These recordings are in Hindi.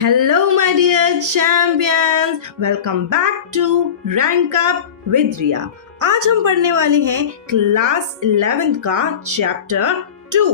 Hello, my dear champions. Welcome back to Rank Up with Riya. आज हम पढ़ने वाले हैं क्लास 11th का chapter 2.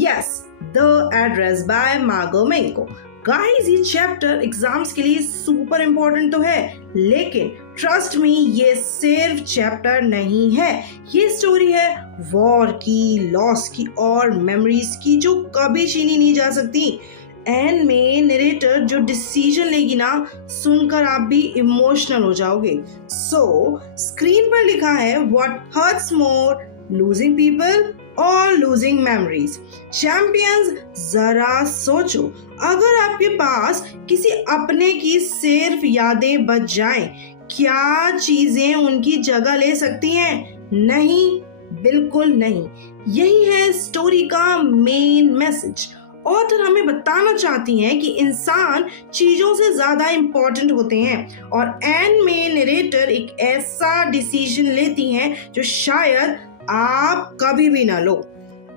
Yes, the address by Margot Menko. Guys, ये चैप्टर एग्जाम्स के लिए सुपर इम्पोर्टेंट तो है, लेकिन ट्रस्ट मी ये सिर्फ चैप्टर नहीं है. ये स्टोरी है वॉर की, लॉस की और मेमोरीज की जो कभी छीनी नहीं जा सकती. एंड में नरेटर जो डिसीजन लेगी ना, सुनकर आप भी इमोशनल हो जाओगे. सो स्क्रीन पर लिखा है what hurts more, losing people और लूजिंग मेमोरीज. चैंपियंस, जरा सोचो, अगर आपके पास किसी अपने की सिर्फ यादें बच जाएं, क्या चीजें उनकी जगह ले सकती हैं? नहीं, बिल्कुल नहीं. यही है स्टोरी का मेन मैसेज. ऑथर हमें बताना चाहती हैं कि इंसान चीजों से ज्यादा इम्पोर्टेंट होते हैं और एंड में नरेटर एक ऐसा डिसीजन लेती हैं जो शायद आप कभी भी ना लो.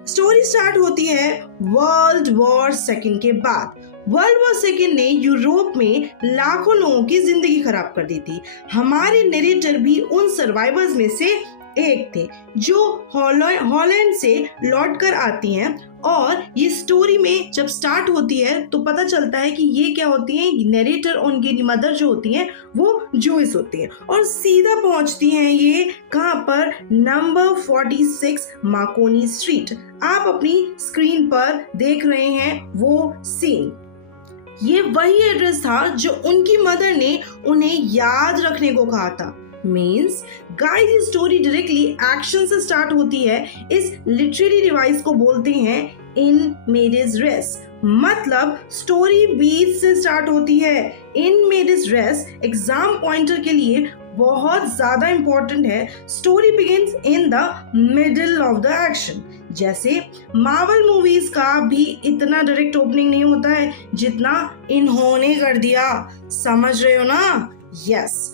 स्टोरी स्टार्ट होती है वर्ल्ड वॉर सेकेंड के बाद. वर्ल्ड वॉर सेकेंड ने यूरोप में लाखों लोगों की जिंदगी खराब कर दी थी. हमारे नरेटर भी उन सर्वाइवर्स में से एक थे जो हॉलैंड से लौट कर आती हैं. और ये स्टोरी में जब स्टार्ट होती है तो पता चलता है कि ये क्या होती है. नरेटर और उनकी मदर जो होती हैं वो जूइस होती हैं और सीधा पहुंचती हैं ये कहाँ पर, नंबर 46 मार्कोनी स्ट्रीट. आप अपनी स्क्रीन पर देख रहे हैं वो सीन. ये वही एड्रेस था जो उनकी मदर ने उन्हें याद रखने को कहा था. मीन्स गाइस, ये स्टोरी डायरेक्टली एक्शन से स्टार्ट होती है. इस लिटरेरी डिवाइस को बोलते हैं इन मेरिज रेस. मतलब स्टोरी बीच से स्टार्ट होती है. इन मेरिज रेस एग्जाम पॉइंटर के लिए बहुत ज्यादा इंपॉर्टेंट है. Story begins in the middle of the action. जैसे मार्वल मूवीज का भी इतना डायरेक्ट ओपनिंग नहीं होता है जितना इन्होंने कर दिया. समझ रहे हो ना? यस.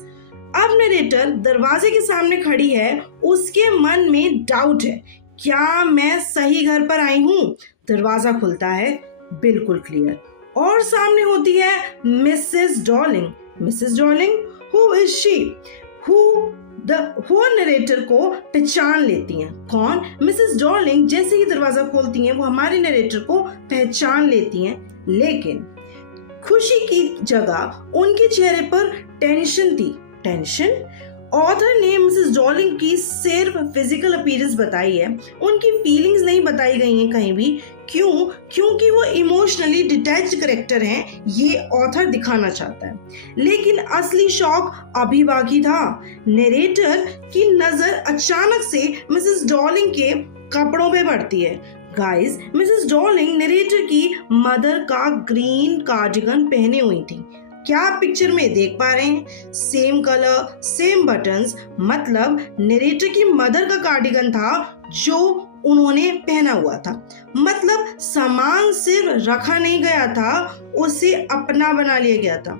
अब नरेटर दरवाजे के सामने खड़ी है. उसके मन में डाउट है, क्या मैं सही घर पर आई हूँ? दरवाजा खुलता है, बिल्कुल क्लियर, और सामने होती है Mrs Darling. Mrs Darling, who is she? वो नरेटर को पहचान लेती हैं. कौन? मिसेस डॉर्लिंग जैसे ही दरवाजा खोलती हैं वो हमारे नरेटर को पहचान लेती हैं, लेकिन खुशी की जगह उनके चेहरे पर टेंशन थी. टेंशन? ऑथर ने मिसेस डॉर्लिंग की सिर्फ फिजिकल अपीयरेंस बताई है, उनकी फीलिंग्स नहीं बताई गई हैं कहीं भी. क्यों? क्योंकि वो इमोशनली डिटैच्ड कैरेक्टर हैं, ये ऑथर दिखाना चाहता है. लेकिन असली शॉक अभी बाकी था. नरेटर की नजर अचानक से मिसेस डॉर्लिंग के कपड़ों पे पड़ती है. गाइस, मिसेस डॉर्लिंग नरेटर की मदर का ग्रीन कार्डिगन पहने हुई थी. क्या आप पिक्चर में देख पा रहे हैं? Same colour, same buttons. मतलब नरेटर की मदर का कार्डिगन था जो उन्होंने पहना हुआ था. मतलब सामान सिर्फ रखा नहीं गया था, उसे अपना बना लिया गया था.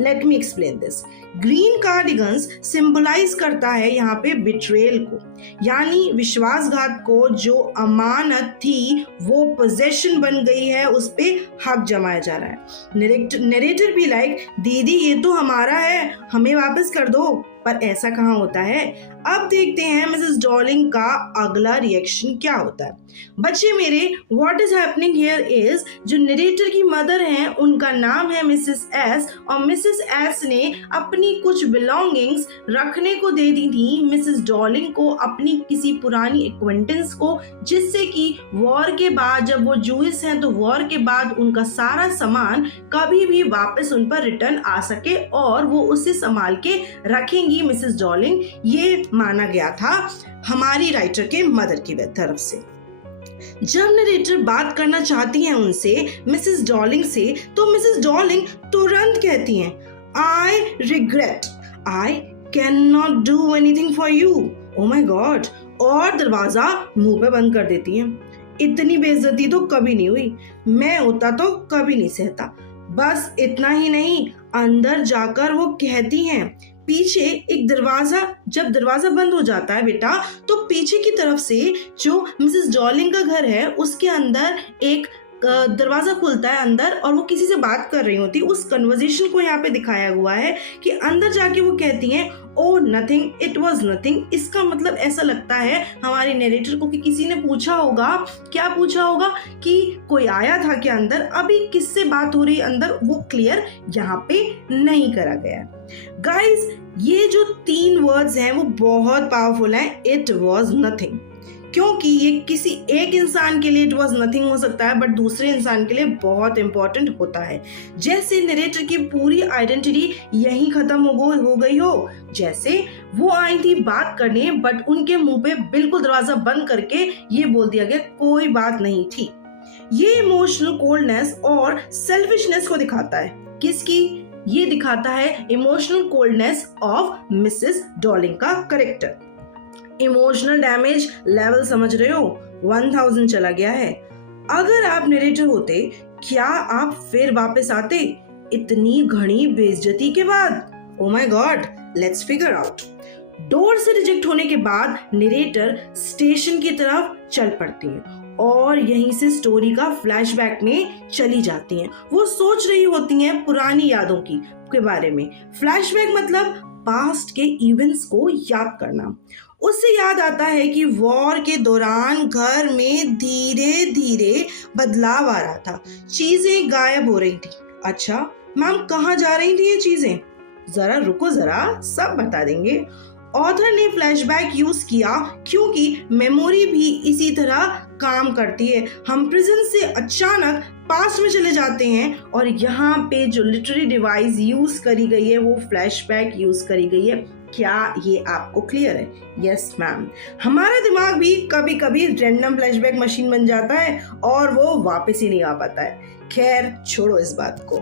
Let me explain this. Green cardigans symbolize करता है यहाँ पे बिट्रेयल को, यानी विश्वासघात को. जो अमानत थी वो पोजेशन बन गई है, उस पे हक जमाया जा रहा है. नरेटर भी लाइक, दीदी ये तो हमारा है, हमें वापस कर दो. पर ऐसा कहाँ होता है? अब देखते हैं मिसेस डॉर्लिंग का अगला रिएक्शन क्या होता है. बच्चे मेरे, what is happening here is, जो नरेटर की मदर हैं उनका नाम है मिसेस एस, और मिसेस एस ने अपनी कुछ बिलोंगिंग्स रखने को दे दी थी मिसेस डॉर्लिंग को, अपनी किसी पुरानी एक्वेंटेंस को, जिससे कि वॉर के बाद, जब वो जूइस हैं तो वॉर के बाद उनका सारा सामान कभी भी वापस उन पर रिटर्न आ सके और वो उसे संभाल के रखेंगी मिसेस डॉर्लिंग. ये माना गया था हमारी राइटर के मदर की तरफ से. जब नरेटर बात करना चाहती हैं उनसे, मिसेस डॉर्लिंग से, तो मिसेस डॉर्लिंग तुरंत कहती हैं, I regret, I can not do anything for you. Oh my god. और दरवाजा मुंह पे बंद कर देती हैं. इतनी बेइज्जती तो कभी नहीं हुई, मैं होता तो कभी नहीं सहता. बस इतना ही नहीं, अंदर जाकर वो कहती हैं, पीछे एक दरवाजा, जब दरवाजा बंद हो जाता है बेटा, तो पीछे की तरफ से जो मिसेस डॉर्लिंग का घर है उसके अंदर एक दरवाजा खुलता है अंदर और वो किसी से बात कर रही होती, उस कन्वर्सेशन को यहाँ पे दिखाया हुआ है कि अंदर जाके वो कहती हैं ओ नथिंग, इट वाज नथिंग। इसका मतलब ऐसा लगता है हमारे नरेटर को कि किसी ने पूछा होगा, क्या पूछा होगा कि कोई आया था क्या अंदर, अभी किससे बात हो रही है अंदर, वो क्लियर यहाँ पे नहीं करा गया। गाइस ये जो 3 वर्ड्स हैं वो बहुत पावरफुल हैं, इट वाज नथिंग, क्योंकि ये किसी एक इंसान के लिए इट वाज नथिंग हो सकता है बट दूसरे इंसान के लिए बहुत इंपॉर्टेंट होता है। जैसे नरेटर की पूरी आइडेंटिटी यहीं खत्म हो गई हो, जैसे वो आई थी बात करने बट उनके मुंह पे बिल्कुल दरवाजा बंद करके ये बोल दिया गया कोई बात नहीं थी। ये इमोशनल कोल्डनेस और सेल्फिशनेस को दिखाता है। किसकी? ये दिखाता है emotional coldness of Mrs Darling का कैरेक्टर। इमोशनल डैमेज लेवल समझ रहे हो, 1000 चला गया है। अगर आप नरेटर होते, क्या आप फिर वापस आते इतनी घनी बेइज्जती के बाद? Oh my God, let's figure out. Door से रिजेक्ट होने के बाद नरेटर स्टेशन की तरफ चल पड़ती है और यहीं से स्टोरी का फ्लैशबैक में चली जाती हैं। वो सोच रही होती हैं पुरानी यादों के बारे में। फ्लैशबैक मतलब पास्ट के इवेंट्स को याद करना। उससे याद आता है कि वॉर के दौरान घर में धीरे धीरे बदलाव आ रहा था, चीजें गायब हो रही थी। अच्छा मैम, कहाँ जा रही थी ये चीजें? जरा रुको, जरा सब बता देंगे। ऑथर ने फ्लैशबैक यूज किया क्योंकि मेमोरी भी इसी तरह काम करती है। हम प्रेजेंट से अचानक पास्ट में चले जाते हैं और यहाँ पे जो लिटरेरी डिवाइस यूज करी गई है वो फ्लैशबैक यूज करी गई है। क्या ये आपको क्लियर है? Yes ma'am. हमारा दिमाग भी कभी कभी रैंडम फ्लैशबैक मशीन बन जाता है और वो वापस ही नहीं आ पाता है। खैर छोड़ो इस बात को।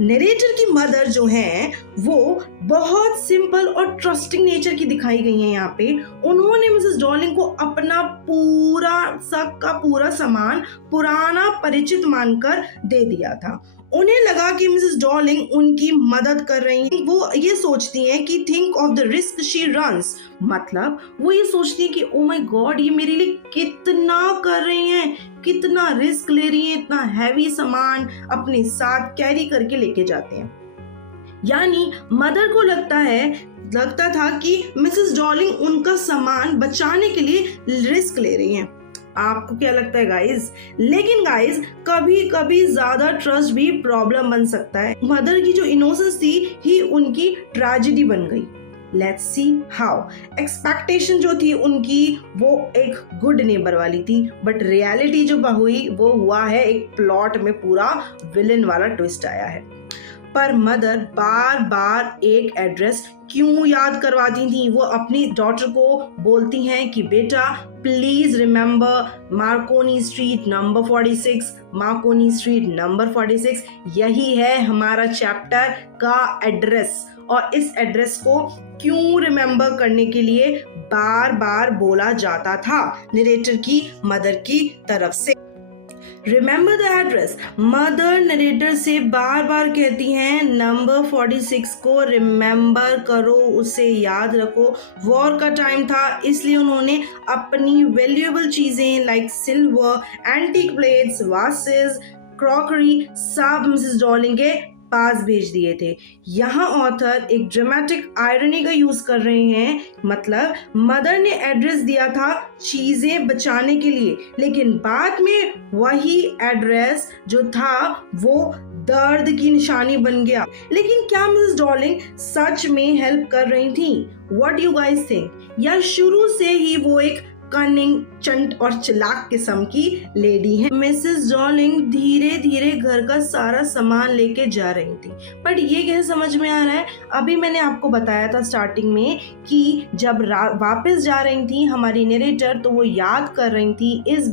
नरेटर की मदर जो हैं वो बहुत सिंपल और ट्रस्टिंग नेचर की दिखाई गई हैं। यहाँ पे उन्होंने मिसेस डॉर्लिंग को अपना पूरा सामान पुराना परिचित मानकर दे दिया था। उन्हें लगा कि मिसेस डॉर्लिंग उनकी मदद कर रही हैं। वो ये सोचती हैं कि think of the risk she runs, मतलब वो ये सोचती हैं कि ओ माय गॉड, ये मेरे लिए कितना कर रही हैं, कितना रिस्क ले रही हैं, इतना हैवी सामान अपने साथ कैरी करके लेके जाते हैं। यानी मदर को लगता था कि मिसेस डॉर्लिंग उनका सामान बचाने के लिए रिस्क ले रही हैं। आपको क्या लगता है गाइज? लेकिन गाइज कभी कभी ज्यादा ट्रस्ट भी प्रॉब्लम बन सकता है। मदर की जो इनोसेंस थी ही उनकी ट्रेजेडी बन गई। Let's see how. एक्सपेक्टेशन जो थी उनकी वो एक गुड नेबर वाली थी, बट रियलिटी जो हुई वो हुआ है एक प्लॉट में पूरा विलन वाला ट्विस्ट आया है। पर मदर बार बार एक एड्रेस क्यों याद करवाती थी? वो अपनी डॉटर को बोलती हैं कि बेटा please remember Markovnikov street number 46, Markovnikov street number 46, यही है हमारा चैप्टर का एड्रेस। और इस एड्रेस को क्यों रिमेम्बर करने के लिए बार बार बोला जाता था नरेटर की मदर की तरफ से। Remember the address, mother narrator से बार बार कहती हैं नंबर 46 को रिमेंबर करो, उसे याद रखो। वॉर का टाइम था इसलिए उन्होंने अपनी वैल्यूएबल चीजें like silver, antique plates, vases, crockery सब मिसेस डॉर्लिंग के पास भेज दिए थे। यहाँ ऑथर एक ड्रामेटिक आयरनी का यूज कर रहे हैं, मतलब मदर ने एड्रेस दिया था चीजें बचाने के लिए, लेकिन बाद में वही एड्रेस जो था वो दर्द की निशानी बन गया। लेकिन क्या मिसेस डॉर्लिंग सच में हेल्प कर रही थी? What you guys think? या शुरू से ही वो एक कनिंग, चंट और चालाक किस्म की लेडी है? मिसेस डॉर्लिंग धीरे धीरे घर का सारा सामान लेके जा रही थी, बट ये कैसे समझ में आ रहा है? अभी मैंने आपको बताया था स्टार्टिंग में कि जब वापस जा रही थी हमारी नरेटर, तो वो याद कर रही थी इस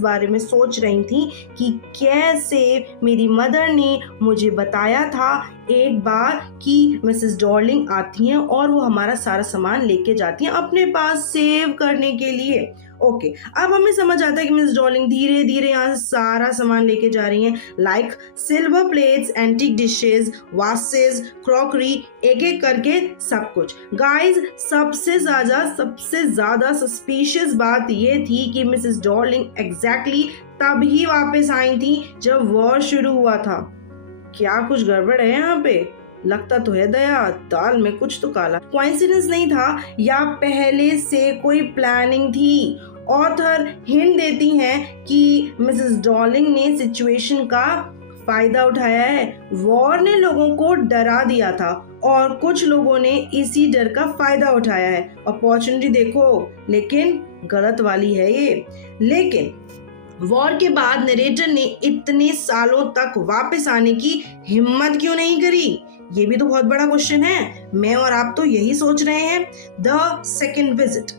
बारे में सोच रही थी कि कैसे मेरी मदर ने मुझे बताया था एक बार कि मिसेस डॉर्लिंग आती हैं और वो हमारा सारा सामान लेके जाती हैं अपने पास सेव करने के लिए। ओके, अब हमें समझ आता है कि मिस डॉर्लिंग धीरे धीरे यहाँ से सारा सामान लेके जा रही हैं, like silver plates, antique dishes, vases, crockery, एक एक करके सब कुछ। गाइस सबसे ज्यादा सस्पिशियस बात ये थी कि मिसेस डॉर्लिंग एग्जैक्टली तभी वापस आई थी जब वॉर शुरू हुआ था। क्या कुछ गड़बड़ है यहाँ पे? लगता तो है दया, दाल में कुछ तो काला। कोइंसिडेंस नहीं था या पहले से कोई प्लानिंग थी? ऑथर हिंट देती हैं कि मिसेस डॉर्लिंग ने सिचुएशन का फायदा उठाया है। वॉर ने लोगों को डरा दिया था और कुछ लोगों ने इसी डर का फायदा उठाया है। अपॉर्चुनिटी देखो, लेकिन गलत वाली है ये। लेकिन वॉर के बाद नरेटर ने इतने सालों तक वापस आने की हिम्मत क्यों नहीं करी? ये भी तो बहुत बड़ा क्वेश्चन है। मैं और आप तो यही सोच रहे हैं। द सेकेंड विजिट,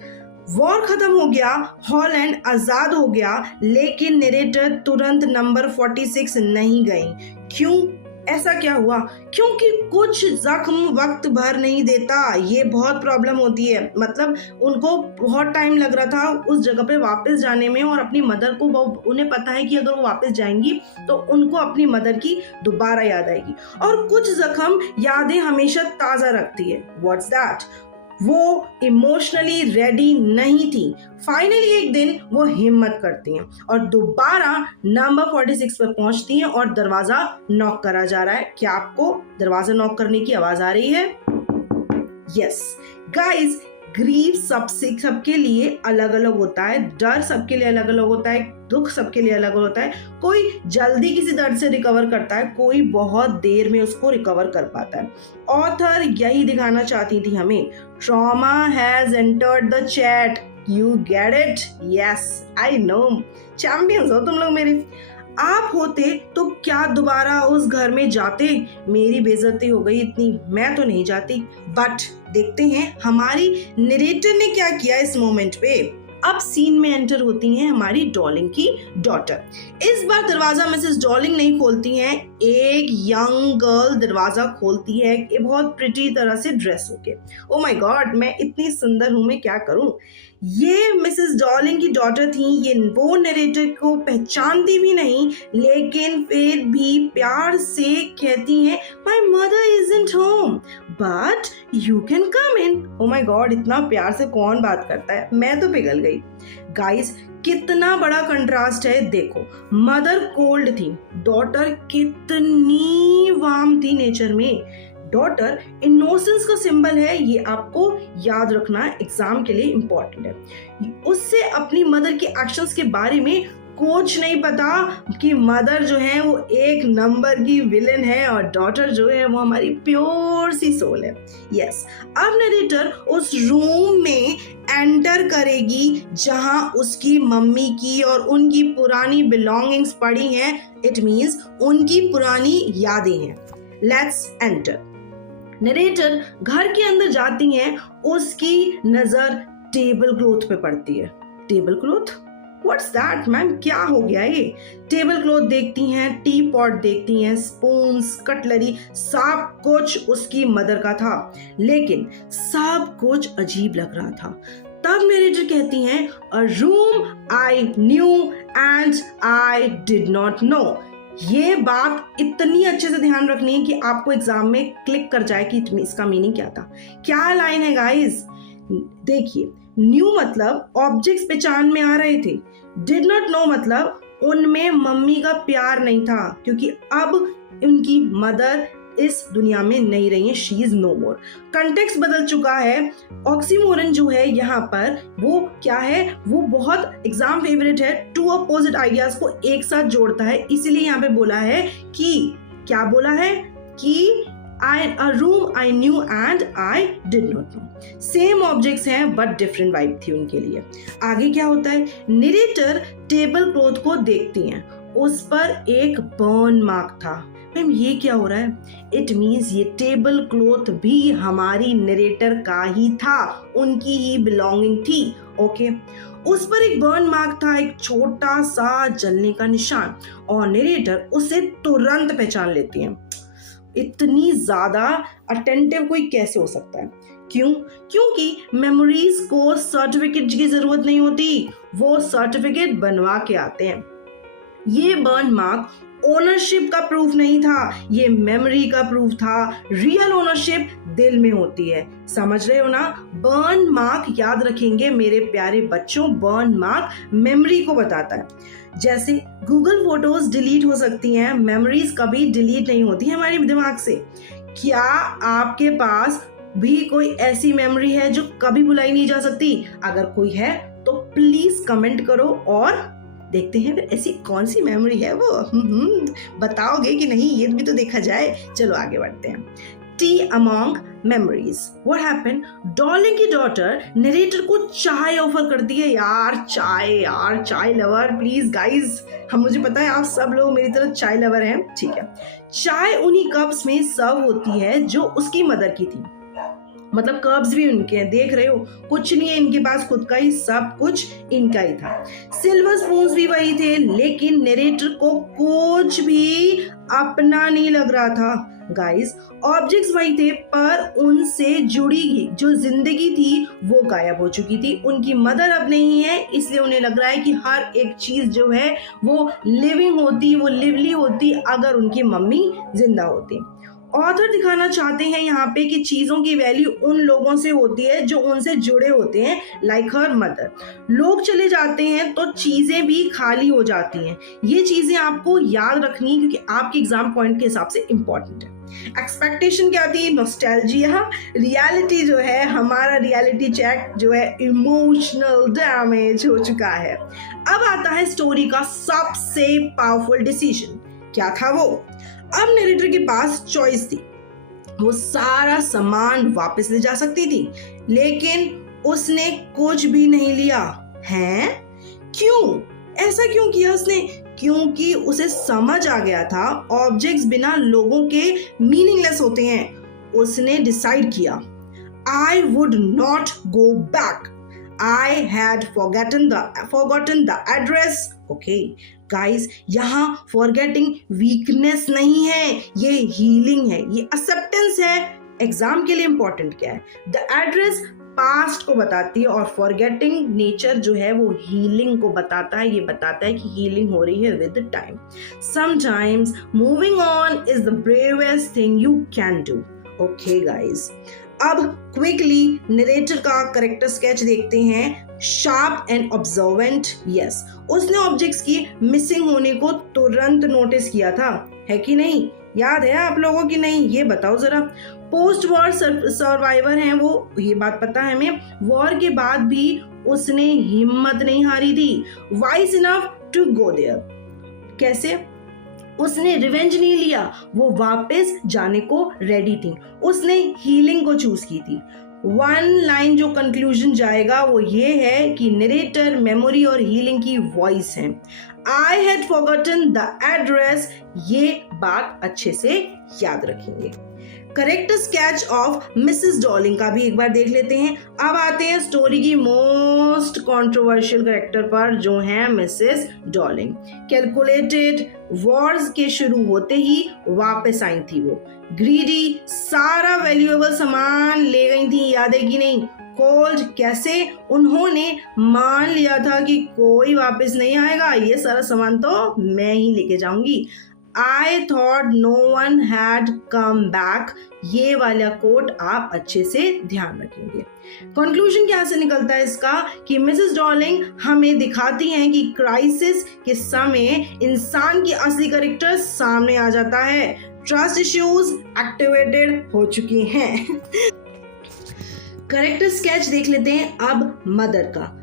वॉर खत्म हो गया, हॉलैंड आजाद हो गया, लेकिन नरेटर तुरंत नंबर 46 नहीं गई। क्यों? ऐसा क्या हुआ? क्योंकि कुछ जख्म वक्त भर नहीं देता। ये बहुत प्रॉब्लम होती है। मतलब उनको बहुत टाइम लग रहा था उस जगह पे वापस जाने में, और अपनी मदर को उन्हें पता है कि अगर वो वापस जाएंगी तो उनको अपनी मदर की दोबारा याद आएगी। और कुछ जख्म यादें हमेशा ताजा रखती है। What's that? वो इमोशनली रेडी नहीं थी। फाइनली एक दिन वो हिम्मत करती हैं और दोबारा नंबर 46 पर पहुंचती हैं और दरवाजा नॉक करा जा रहा है। क्या आपको दरवाजा नॉक करने की आवाज आ रही है? यस गाइस, ग्रीफ सबके लिए अलग अलग होता है। डर सबके लिए अलग अलग होता है। दुख सबके लिए अलग होता है। कोई जल्दी किसी दर्द से रिकवर करता है, कोई बहुत देर में उसको रिकवर कर पाता है। ऑथर यही दिखाना चाहती थी हमें। Trauma has entered the chat, you get it? Yes I know, champions हो तुम लोग मेरे। आप होते तो क्या दोबारा उस घर में जाते? मेरी बेइज्जती हो गई इतनी, मैं तो नहीं जाती। बट देखते हैं हमारी नरेटर ने क्या किया इस मोमेंट पे। अब सीन में एंटर होती हैं हमारी डॉर्लिंग की डॉटर। इस बार दरवाजा मिसेस डॉर्लिंग नहीं खोलती हैं, एक यंग गर्ल दरवाजा खोलती है, ये बहुत प्रिटी तरह से ड्रेस होके। ओ माय गॉड, मैं इतनी सुंदर हूं, मैं क्या करूं। ये मिसेस डॉर्लिंग की डॉटर थी। ये वो नरेटर को पहचानती भी नहीं, लेकिन फिर भी प्यार से कहती हैं, my mother isn't home but you can come in. Oh my God, इतना प्यार से कौन बात करता है? मैं तो पिघल गई। गाइस, कितना बड़ा कंट्रास्ट है देखो। मदर कोल्ड थी, डॉटर कितनी वार्म थी नेचर में। डॉटर इनोसेंस का सिंबल है, ये आपको याद रखना एग्जाम के लिए इंपॉर्टेंट है। उससे अपनी मदर के एक्शंस के बारे में कुछ नहीं पता कि मदर जो है वो एक नंबर की विलेन है और डॉटर जो है वो हमारी प्योर सी सोल है। यस, अब नरेटर उस रूम में एंटर करेगी जहां उसकी मम्मी की और उनकी पुरानी बिलोंगिंग्स पड़ी हैं। इट मींस उनकी पुरानी यादें हैं। Let's enter. नरेटर घर के अंदर जाती हैं, उसकी नजर टेबल क्लॉथ पे पड़ती है। Table cloth? What's that ma'am, क्या हो गया ये? टेबल क्लॉथ देखती हैं, टी पॉट देखती हैं, स्पून्स, कटलरी, सब कुछ उसकी मदर का था, लेकिन सब कुछ अजीब लग रहा था। तब नरेटर कहती हैं, अ room I knew and I did not know. ये बात इतनी अच्छे से ध्यान रखनी है कि आपको एग्जाम में क्लिक कर जाए कि इसका मीनिंग क्या था। क्या लाइन है गाइस? देखिए, न्यू मतलब ऑब्जेक्ट्स पहचान में आ रहे थे। डिड नॉट नो मतलब उनमें मम्मी का प्यार नहीं था, क्योंकि अब उनकी मदर इस दुनिया में नहीं रही है। She is no more. Context बदल चुका है। ऑक्सीमोरन जो है यहाँ पर वो क्या है? वो बहुत एग्जाम फेवरेट है। टू अपोजिट आइडियाज को एक साथ जोड़ता है। इसीलिए यहाँ पे बोला है कि क्या बोला है कि a room I knew and I did not know. Same objects हैं बट डिफरेंट वाइब थी उनके लिए। आगे क्या होता है? नरेटर टेबल क्लॉथ को देखती हैं, उस पर एक बर्न मार्क था। मैम ये क्या हो रहा है? इट मीन्स ये टेबल क्लॉथ भी हमारी नरेटर का ही था, उनकी ही बिलोंगिंग थी। ओके, उस पर एक बर्न मार्क था, एक छोटा सा जलने का निशान, और नरेटर उसे तुरंत पहचान लेती हैं। इतनी ज्यादा अटेंटिव कोई कैसे हो सकता है? क्यों? क्योंकि मेमोरीज को सर्टिफिकेट की जरूरत नहीं होती, वो सर्टिफिकेट बनवा के आते हैं। ये बर्न मार्क ओनरशिप का प्रूफ नहीं था, ये मेमोरी का प्रूफ था। रियल ओनरशिप दिल में होती है, समझ रहे हो ना? बर्न मार्क याद रखेंगे मेरे प्यारे बच्चों, बर्न मार्क मेमोरी को बताता है। जैसे गूगल फोटोज डिलीट हो सकती हैं, मेमोरीज कभी डिलीट नहीं होती है हमारे दिमाग से। क्या आपके पास भी कोई ऐसी मेमोरी है जो कभी भुलाई नहीं जा सकती? अगर कोई है तो प्लीज कमेंट करो और देखते हैं फिर ऐसी कौन सी मेमोरी है वो। बताओगे कि नहीं, ये भी तो देखा जाए। चलो आगे बढ़ते हैं। T among memories. What happened? Darling की डॉटर नरेटर को चाय ऑफर करती है। यार चाय लवर, प्लीज गाइज, हम मुझे पता है आप सब लोग मेरी तरह चाय लवर हैं, ठीक है। चाय उन्हीं कप्स में सर्व होती है जो उसकी मदर की थी, मतलब कप्स भी उनके हैं, देख रहे हो, कुछ नहीं है इनके पास खुद का ही, सब कुछ इनका ही था। सिल्वर स्पून्स भी वही थे, लेकिन नरेटर को कुछ भी अपना नहीं लग रहा था। गाइस, ऑब्जेक्ट्स वही थे पर उनसे जुड़ी जो जिंदगी थी वो गायब हो चुकी थी। उनकी मदर अब नहीं है, इसलिए उन्हें लग रहा है कि हर एक चीज जो है वो लिविंग होती, वो लिवली होती अगर उनकी मम्मी जिंदा होती। ऑथर दिखाना चाहते हैं यहाँ पे कि चीजों की वैल्यू उन लोगों से होती है जो उनसे जुड़े होते हैं, लाइक हर मदर। लोग चले जाते हैं तो चीजें भी खाली हो जाती हैं। ये चीजें आपको याद रखनी है क्योंकि आपके एग्जाम पॉइंट के हिसाब से इंपॉर्टेंट है। एक्सपेक्टेशन क्या थी? नॉस्टैल्जिया। रियलिटी जो है, हमारा रियलिटी चेक जो है इमोशनल डैमेज हो चुका है। अब आता है स्टोरी का सबसे पावरफुल डिसीजन। क्या था वो? अब नरेटर के पास चॉइस थी, वो सारा सामान वापस ले जा सकती थी, लेकिन उसने कुछ भी नहीं लिया। हैं? क्यों? ऐसा क्यों किया उसने? क्योंकि उसे समझ आ गया था ऑब्जेक्ट्स बिना लोगों के मीनिंगलेस होते हैं। उसने डिसाइड किया, I would not go back. I had forgotten the address. Okay, guys, यहाँ forgetting weakness नहीं है, ये healing है, ये acceptance है। एग्जाम के लिए इंपॉर्टेंट क्या है? The address पास्ट को बताती है और फॉरगेटिंग नेचर जो है वो हीलिंग को बताता है। ये बताता है कि हीलिंग हो रही है with time. Sometimes moving on is the bravest thing you can do. Okay guys, अब क्विकली नरेटर का करेक्टर स्केच देखते हैं। शार्प एंड ऑब्जर्वेंट, यस, उसने ऑब्जेक्ट्स की मिसिंग होने को तुरंत नोटिस किया था, है कि नहीं? याद है आप लोगों की नहीं? ये बताओ जरा। पोस्ट वॉर सर्वाइवर हैं वो, ये बात पता है हमें। वॉर के बाद भी उसने हिम्मत नहीं हारी थी। Wise enough to go there. कैसे? उसने रिवेंज नहीं लिया, वो वापस जाने को रेडी थी। उसने हीलिंग को चूज की थी। वन लाइन जो कंक्लूजन जाएगा वो ये है कि नरेटर मेमोरी और हीलिंग की वॉइस है। I had forgotten the address, ये बात अच्छे से याद रखेंगे। Character sketch of Mrs Dorling का भी एक बार देख लेते हैं। अब आते हैं स्टोरी की मोस्ट कंट्रोवर्शियल करेक्टर पर, जो है मिसेस डॉलिंग। कैलकुलेटेड, वॉर्स के शुरू होते ही वापस आई थी वो। ग्रीडी, सारा वैल्यूएबल सामान ले गई थी, याद है कि नहीं? कोल्ड, कैसे? उन्होंने मान लिया था कि कोई वापस नहीं आएगा, ये सारा सामान तो मैं ही लेके जाऊंगी। I thought no one had come back, ये वाला कोट आप अच्छे से ध्यान रखेंगे। कंक्लूजन क्या से निकलता है इसका कि मिसेस डॉलिंग हमें दिखाती हैं कि क्राइसिस के समय इंसान की असली कैरेक्टर सामने आ जाता है। ट्रस्ट इश्यूज एक्टिवेटेड हो चुकी हैं। कैरेक्टर स्केच देख लेते हैं अब मदर का।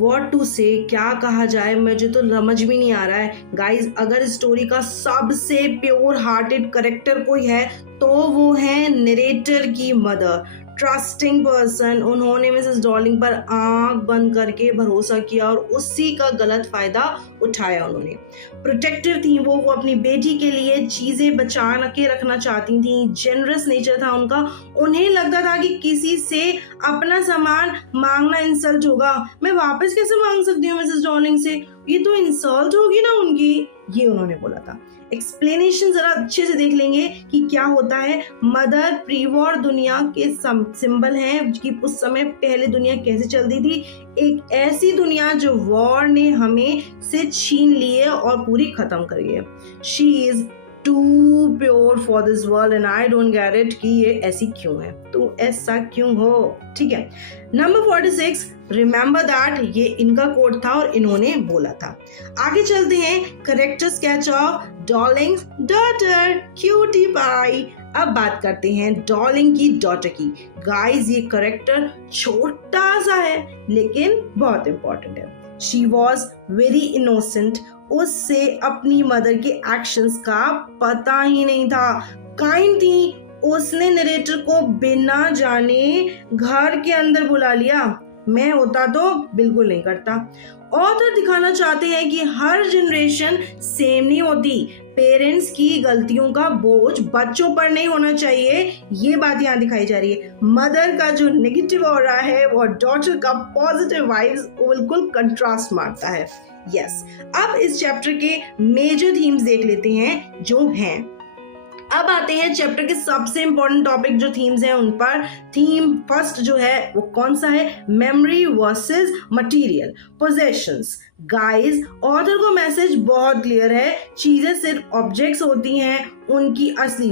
What to say, क्या कहा जाए, मुझे तो समझ भी नहीं आ रहा है गाइज। अगर स्टोरी का सबसे प्योर हार्टेड करेक्टर कोई है तो वो है नरेटर की मदर। ट्रस्टिंग पर्सन, उन्होंने मिसेस डॉलिंग पर आंख बंद करके भरोसा किया और उसी का गलत फायदा उठाया उन्होंने। प्रोटेक्टिव थी वो अपनी बेटी के लिए चीजें बचा के रखना चाहती थी। जेनरस नेचर था उनका। उन्हें लगता था कि किसी से अपना सामान मांगना इंसल्ट होगा। मैं वापस कैसे मांग सकती हूँ मिसेस डॉलिंग से, ये तो इंसल्ट होगी ना उनकी, ये उन्होंने बोला था। एक्सप्लेनेशन जरा अच्छे से देख लेंगे कि क्या होता है। मदर प्री वॉर दुनिया के सिंबल हैं कि उस समय पहले दुनिया कैसे चलती थी। एक ऐसी दुनिया जो वॉर ने हमें से छीन लिए और पूरी खत्म करी है। She is too pure for this world and I don't get it कि ये ऐसी क्यों है, तो ऐसा क्यों हो। ठीक है, नंबर 46, रिमेंबर दैट, ये इनका कोट था और इन्होंने बोला था। आगे चलते हैं, character sketch of Darling's daughter Cutie Pie. अब बात करते हैं डार्लिंग की डॉटर की। गाइस ये करेक्टर छोटा सा है लेकिन बहुत इंपॉर्टेंट है। शी वॉज वेरी इनोसेंट, उससे अपनी मदर के एक्शंस का पता ही नहीं था। काइंड थी, उसने नरेटर को बिना जाने घर के अंदर बुला लिया। मैं होता तो बिल्कुल नहीं करता। ऑथर दिखाना चाहते हैं कि हर जनरेशन सेम नहीं होती। पेरेंट्स की गलतियों का बोझ बच्चों पर नहीं होना चाहिए, ये बात यहाँ दिखाई जा रही है। मदर का जो नेगेटिव हो रहा है और डॉटर का पॉजिटिव वाइब्स बिल्कुल कंट्रास्ट मारता है। यस, अब इस चैप्टर के मेजर थीम्स देख लेते हैं जो हैं। अब आते हैं चैप्टर के सबसे इंपॉर्टेंट टॉपिक जो थीम्स हैं उन पर। थीम फर्स्ट जो है वो कौन सा है? Memory versus material possessions. Guys author को मैसेज बहुत क्लियर है, चीजें सिर्फ ऑब्जेक्ट्स होती हैं, उनकी असली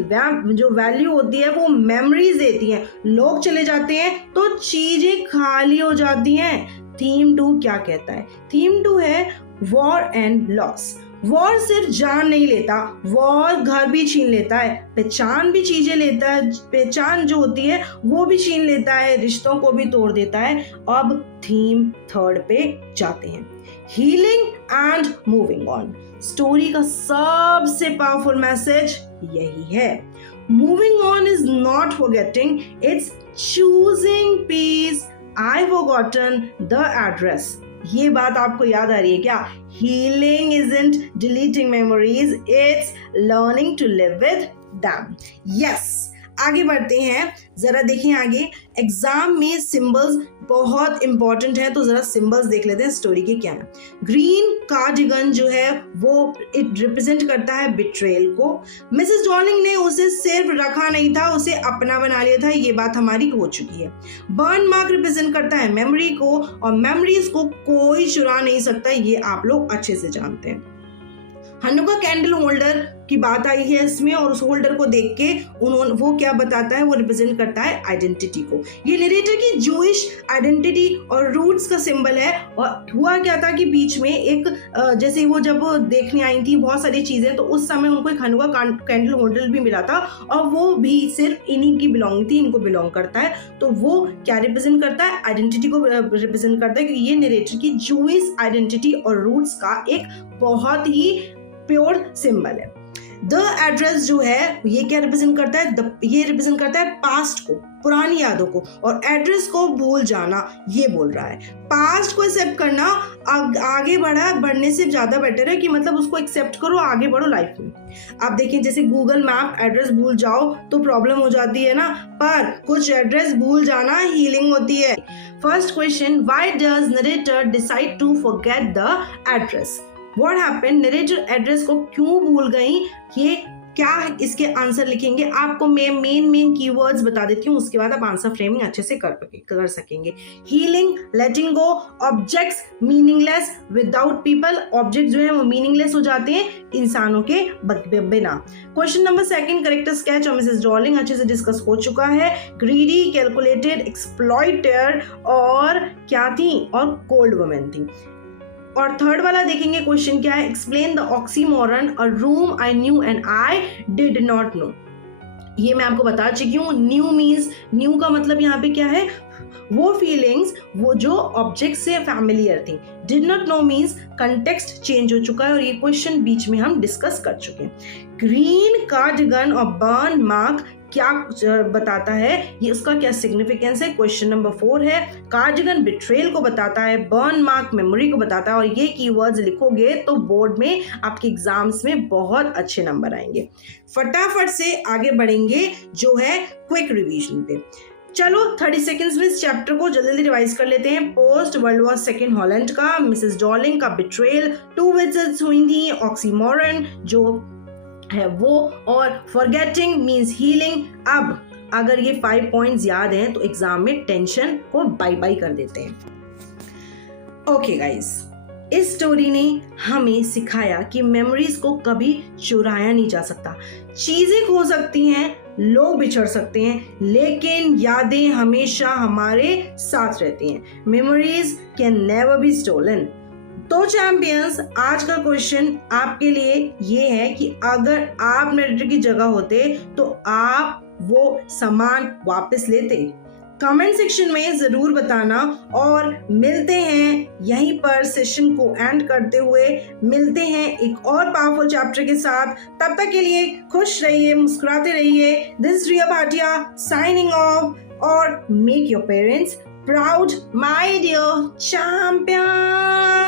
जो वैल्यू होती है वो मेमोरीज देती हैं। लोग चले जाते हैं तो चीजें खाली हो जाती हैं। थीम 2 क्या कहता है? थीम 2 है वॉर एंड लॉस। वॉर सिर्फ जान नहीं लेता, वॉर घर भी छीन लेता है, पहचान भी चीजें लेता है, पहचान जो होती है वो भी छीन लेता है, रिश्तों को भी तोड़ देता है। अब थीम 3 पे जाते हैं, healing and moving on. Story का सबसे पावरफुल मैसेज यही है। Moving on is not forgetting, it's choosing peace. I forgotten the address. ये बात आपको याद आ रही है क्या? Healing isn't deleting memories, it's learning to live with them. Yes, आगे बढ़ते हैं, जरा देखें आगे। एग्जाम में सिंबल्स बहुत इंपॉर्टेंट है, तो जरा सिंबल्स देख लेते हैं स्टोरी के क्या है। ग्रीन कार्डिगन जो है वो इट रिप्रेजेंट करता है बिट्रेयल को। मिसेस डार्लिंग ने उसे सिर्फ रखा नहीं था, उसे अपना बना लिया था, ये बात हमारी हो चुकी है। बर्न मार्क रिप्रेजेंट करता है मेमोरी को, और मेमोरीज को कोई चुरा नहीं सकता, ये आप लोग अच्छे से जानते हैं। हनुका कैंडल होल्डर की बात आई है इसमें, और उस होल्डर को देख के वो क्या बताता है? वो रिप्रेजेंट करता है आइडेंटिटी को। ये नरेटर की जूइश आइडेंटिटी और रूट्स का सिंबल है। और हुआ क्या था कि बीच में एक जैसे वो जब देखने आई थी बहुत सारी चीजें, तो उस समय उनको एक हनुका कैंडल होल्डर भी मिला था, और वो भी सिर्फ इन्हीं की बिलोंग थी, इनको बिलोंग करता है। तो वो क्या रिप्रेजेंट करता है? आइडेंटिटी को रिप्रेजेंट करता है, कि ये नरेटर की जूइश आइडेंटिटी और रूट्स का एक बहुत ही प्योर सिंबल है। द एड्रेस जो है ये क्या रिप्रेजेंट करता है? ये रिप्रेजेंट करता है पास्ट को, पुरानी यादों को, और एड्रेस को भूल जाना, ये बोल रहा है। पास्ट को एक्सेप्ट करना आगे बढ़ने से ज्यादा बेटर है, कि मतलब उसको एक्सेप्ट करो, आगे बढ़ो लाइफ में। आप देखिए जैसे गूगल मैप एड्रेस भूल जाओ तो प्रॉब्लम हो जाती है ना, पर कुछ एड्रेस भूल जाना हीलिंग होती है। First question, why does narrator decide to forget the address? What happened? Narrator address को क्यों भूल गई? ये क्या इसके आंसर लिखेंगे, आपको मैं मेन कीवर्ड्स बता देती हूँ, उसके बाद आप आंसर फ्रेमिंग अच्छे से कर सकेंगे। Healing, letting go, objects meaningless without people. Object जो है वो मीनिंगलेस हो जाते हैं इंसानों के बिना। क्वेश्चन नंबर 2, करेक्टर स्केच और मिसेस डार्लिंग अच्छे से डिस्कस हो चुका है। ग्रीडी, कैलकुलेटेड, एक्सप्लॉइटर और क्या थी? और कोल्ड वुमेन थी। और थर्ड वाला देखेंगे क्वेश्चन क्या है? Explain the oxymoron, a room I knew and I did not know. ये मैं आपको बता चुकी हूँ। न्यू मीन्स, न्यू का मतलब यहाँ पे क्या है? वो फीलिंग्स वो जो ऑब्जेक्ट से फैमिलियर थी। Did not know means context change हो चुका है, और ये क्वेश्चन बीच में हम डिस्कस कर चुके हैं। ग्रीन कार्डिगन और बर्न मार्क क्या बताता है, ये उसका क्या सिग्निफिकेंस है? क्वेश्चन नंबर 4 है। कार्डिगन बिट्रेयल को बताता है, बर्न मार्क मेमोरी को बताता है, और ये कीवर्ड्स लिखोगे तो बोर्ड में आपके एग्जाम्स में बहुत अच्छे नंबर आएंगे। फटाफट से आगे बढ़ेंगे जो है क्विक रिवीजन पे। चलो 30 सेकेंड्स में इस चैप्टर को जल्दी रिवाइज कर लेते हैं। Post world war second Holland का, मिसेस डार्लिंग का बिट्रेयल, 2 विजिट्स हुई थी, ऑक्सीमोरन जो है वो, और फॉरगेटिंग मींस हीलिंग। अब अगर ये 5 पॉइंट्स याद हैं तो एग्जाम में टेंशन को बाय बाय कर देते हैं। ओके गाइस, इस स्टोरी ने हमें सिखाया कि मेमोरीज को कभी चुराया नहीं जा सकता। चीजें खो सकती हैं, लोग बिछड़ सकते हैं, लेकिन यादें हमेशा हमारे साथ रहती हैं। Memories can never be stolen. तो चैंपियंस, आज का क्वेश्चन आपके लिए ये है कि अगर आप नरेटर की जगह होते तो आप वो सामान वापस लेते? कमेंट सेक्शन में जरूर बताना और मिलते हैं यहीं पर सेशन को एंड करते हुए। मिलते हैं एक और पावरफुल चैप्टर के साथ। तब तक के लिए खुश रहिए, मुस्कुराते रहिए। This is Riya Bhatia signing off. और make your parents proud my dear champion.